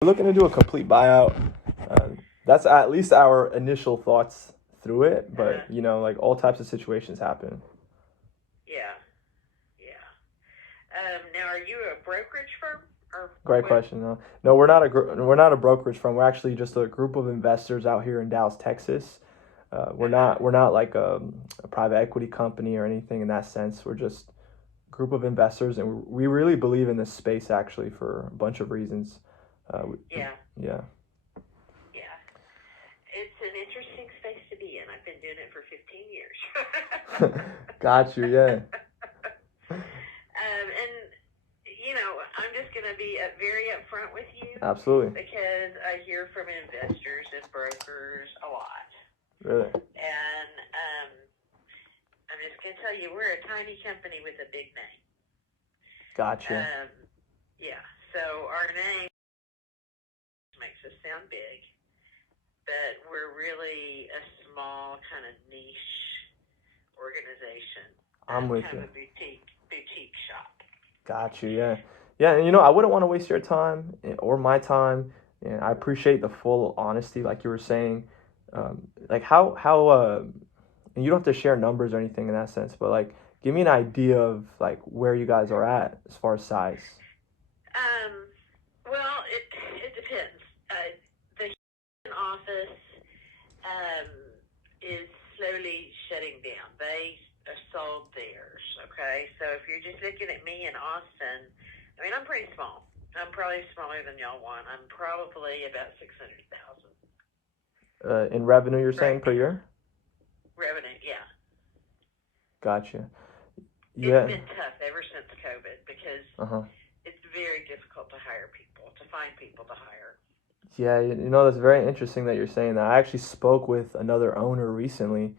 We're looking to do a complete buyout. That's at least our initial thoughts through it, but like all types of situations happen. Yeah, yeah. Now, are you a brokerage firm or Great what? question. No, we're not a brokerage firm. We're actually just a group of investors out here in Dallas, Texas. We're not like a private equity company or anything in that sense. We're just a group of investors, and we really believe in this space actually for a bunch of reasons. Yeah, Yeah. yeah. It's an interesting space to be in. I've been doing it for 15 years. Got you. Yeah. And I'm just going to be very upfront with you Absolutely. because I hear from investors and brokers a lot. Really. And I'm just going to tell you, we're a tiny company with a big name. Gotcha. Yeah. So our name makes us sound big, but we're really a small kind of niche organization. I'm with kind you. of a boutique shop. Got you. Yeah. Yeah. And I wouldn't want to waste your time or my time. And I appreciate the full honesty, like you were saying. Like how and you don't have to share numbers or anything in that sense, but like give me an idea of like where you guys are at as far as size. Well, it depends. The Houston office is slowly shutting down. They sold theirs. Okay, so if you're just looking at me in Austin, I mean, I'm pretty small. I'm probably smaller than y'all want. I'm probably about 600,000 In revenue, you're saying right per now. year? Revenue, yeah. Gotcha. It's Yeah. been tough ever since COVID because Uh-huh. it's very difficult to hire people, to find people to hire. Yeah, that's very interesting that you're saying that. I actually spoke with another owner recently,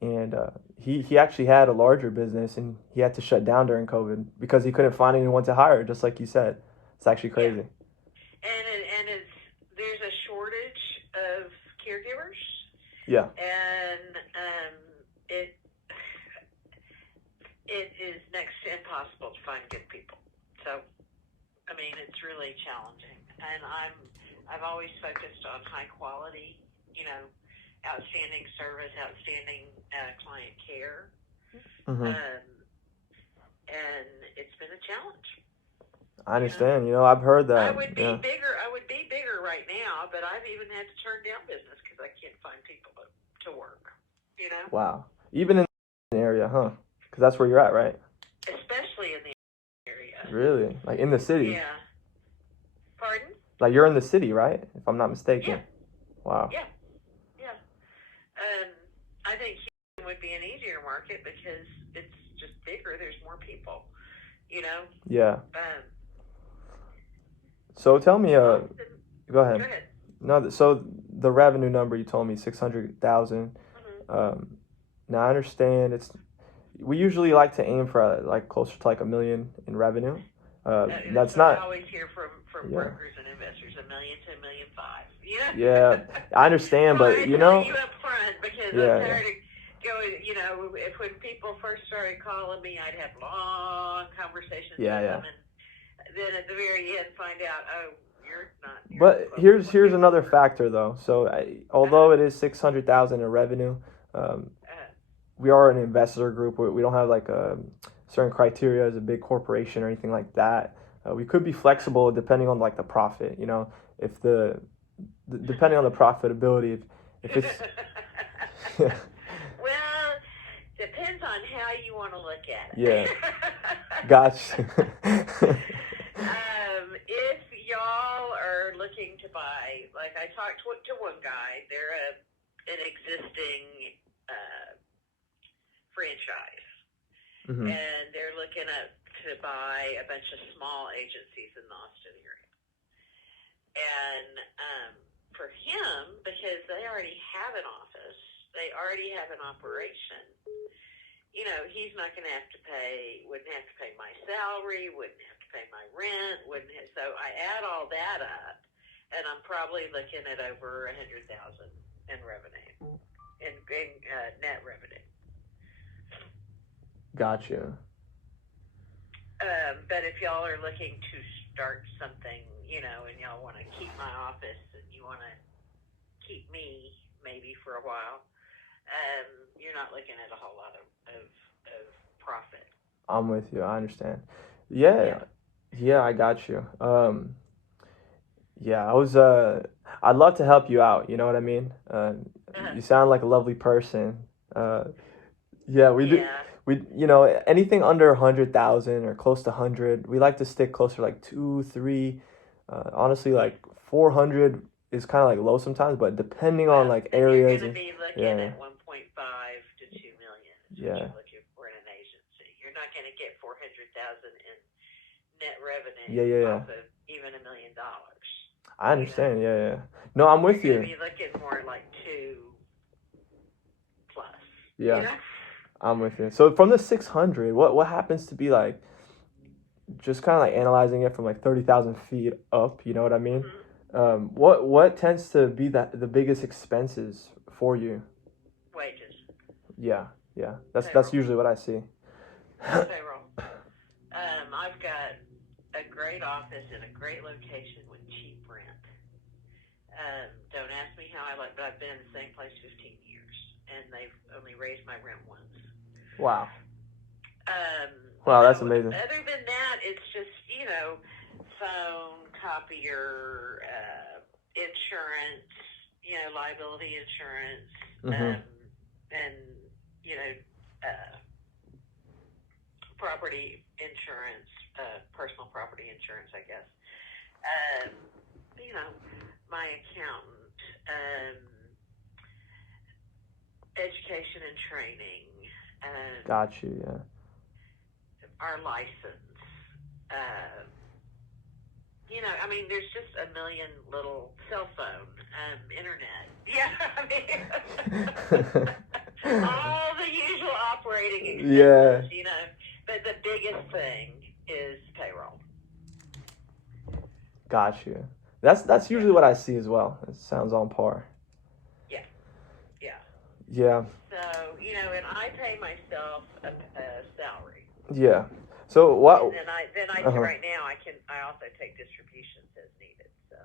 and he actually had a larger business, and he had to shut down during COVID because he couldn't find anyone to hire, just like you said. It's actually Yeah, crazy. and there's a shortage of caregivers, Yeah. and it is next to impossible to find good people. So, I mean, it's really challenging, and I've always focused on high quality, outstanding service, outstanding client care, Hmm. um, and it's been a challenge. I You know, understand. I've heard I that. would be Yeah. bigger. I would be bigger right now, but I've even had to turn down business because I can't find people to work. You know, Wow. Even in the area, huh? Because that's where you're at, right? especially in the area. Really? Like in the city? Yeah. Pardon? Like you're in the city, right? If I'm not Yeah. mistaken. Wow. Yeah. Yeah. Um, I think Houston would be an easier market because it's just bigger. There's more people. You know. Yeah. Um, So tell me, Austin. go Go ahead. ahead. No, so the revenue number you told me 600,000. Mm-hmm. Now I understand we usually like to aim for like closer to like 1 million in revenue. That's That's what I not. always hear from Yeah. brokers and investors: 1 million to 1,500,000. Yeah. Yeah, I understand, Well, but I tell you up front because I'm yeah, yeah, tired of going. If when people first started calling me, I'd have long conversations yeah, with yeah. them, and then at the very end, find out, oh, you're not But close to what here's we another offer. factor though. So Uh-huh. although it is 600,000 in revenue, um, Uh-huh. we are an investor group. We don't have like a certain criteria as a big corporation or anything like that. We could be flexible depending on like the profit. If depending on the profitability, if it's Well, depends on how you want to look at it. yeah, gotcha. If y'all are looking to buy, like I talked to one guy, they're an existing franchise, Hmm. and they're looking to buy a bunch of small agencies in the Austin area. And for him, because they already have an office, they already have an operation, he's not going to have to wouldn't have to pay my salary, wouldn't have to pay my rent, so I add all that up, and I'm probably looking at over 100,000 in revenue, in net revenue. Gotcha. But if y'all are looking to start something, and y'all want to keep my office and you want to keep me maybe for a while, you're not looking at a whole lot of profit. I'm with you. I understand. Yeah. Yeah, yeah, I got you. Yeah, I'd love to help you out, you know what I mean? Uh, You sound like a lovely person. Uh, yeah, we do. yeah. Anything under 100,000 or close to 100, we like to stick closer to like two, three. Honestly, Yeah. like 400 is kind of like low sometimes, but depending on Well, like then you're going areas to and be looking yeah, at 1.5 to 2 million is what yeah, you're looking for in an agency. You're not going to get 400,000 in net revenue yeah, yeah, yeah. off of even $1 million. I You know, understand. Yeah, yeah. No, I'm you're with going to you. be looking more like 2 plus. You Yeah, know. I'm with you. So from the 600, what happens to be like just kind of like analyzing it from like 30,000 feet up, you know what I mean? Mm-hmm. What tends to be the biggest expenses for you? Wages, Yeah, yeah. That's payroll, usually what I see. payroll. I've got a great office in a great location with cheap rent. Don't ask me how I like, but I've been in the same place 15 years, and they've only raised my rent once. Wow. Wow, that's amazing. Other than that, it's just, phone, copier, insurance, liability insurance, Mm-hmm. and, you know, uh, property insurance, personal property insurance, I guess. Um, you know, my accountant, education and training, Got you, yeah. our license. Uh, I mean, there's just a million little cell phone, internet. Yeah, I mean, all the usual operating Yeah, expenses, But the biggest thing is payroll. got you. That's Yeah, usually what I see as well. It sounds on par. yeah, yeah. Yeah, So, and I pay myself a salary. yeah. So what? And then Uh-huh. right now I also take distributions as needed. So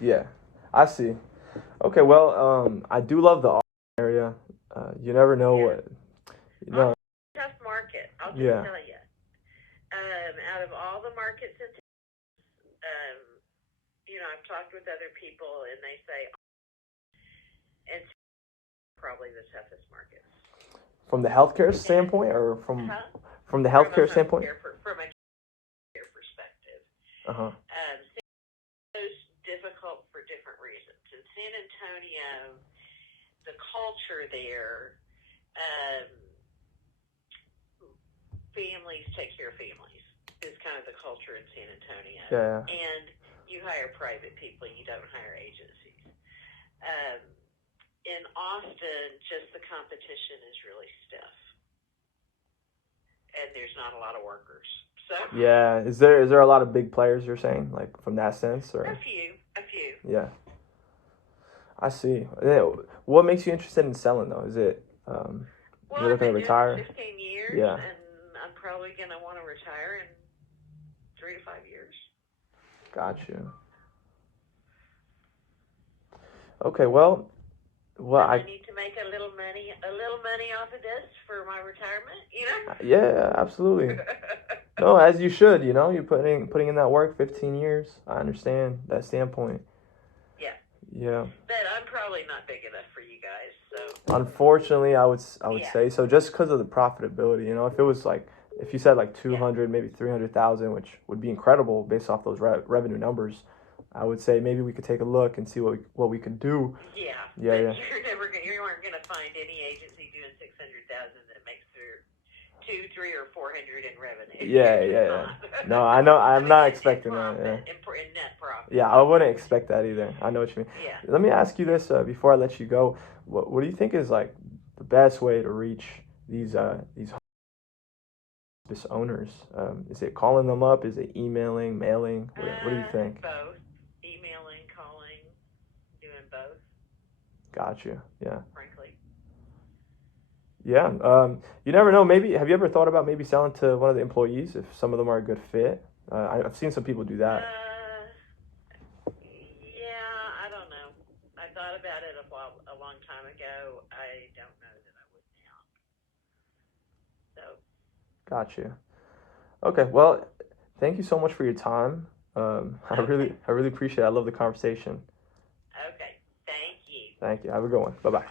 Yeah, I see. Okay, well, I do love the Austin area. You never know yeah, what, you know. Austin's a tough market. I'll just Yeah, tell you. Out of all the markets in I've talked with other people and they say it's probably the toughest market. from the healthcare And standpoint, or huh? from the From a healthcare home standpoint. care from a care perspective. Uh-huh. It's difficult for different reasons. In San Antonio, the culture there, um, families take care of families is kind of the culture in San Antonio. Yeah. And you hire private people, you don't hire agencies. Um, in Austin, just the competition is really stiff, and there's not a lot of workers. So Yeah. Is there a lot of big players you're saying, like from that sense, a or? few, a few. Yeah. I see. Yeah, what makes you interested in selling though? Is it Well, you're I've looking to been doing retire? this 15 years, Yeah. and I'm probably going to want to retire in 3 to 5 years. Got you. Okay. Well, And I I need to make a little money off of this for my retirement. yeah, absolutely. No, as you should. You're putting in that work, 15 years. I understand that standpoint. Yeah. Yeah. But I'm probably not big enough for you guys, so Unfortunately, I would yeah, say so, just because of the profitability. If it was like, if you said like yeah, 200, maybe 300,000, which would be incredible based off those revenue numbers, I would say maybe we could take a look and see what we could do. yeah. Yeah, But yeah, you aren't gonna find any agency doing 600,000 that makes their 2, 3, or 400 in revenue. yeah, You're just yeah, yeah. not. No, I know. I I'm mean, not in expecting that. Yeah, profit, in net profit. yeah. I wouldn't expect that either. I know what you mean. Yeah. Let me ask you Yeah. this before I let you go. What do you think is like the best way to reach these hospice owners? Is it calling them up? Is it emailing, mailing? What do you think? Both. Emailing, calling, doing both, Got you. Yeah. frankly. Yeah. You never know. Maybe have you ever thought about maybe selling to one of the employees if some of them are a good fit? I've seen some people do that. Yeah, I don't know. I thought about it a long time ago. I don't know that I would now. So, Got you. Okay, well, thank you so much for your time. okay. I really appreciate it. I love the conversation. Okay. Thank you. Thank you. Have a good one. Bye bye.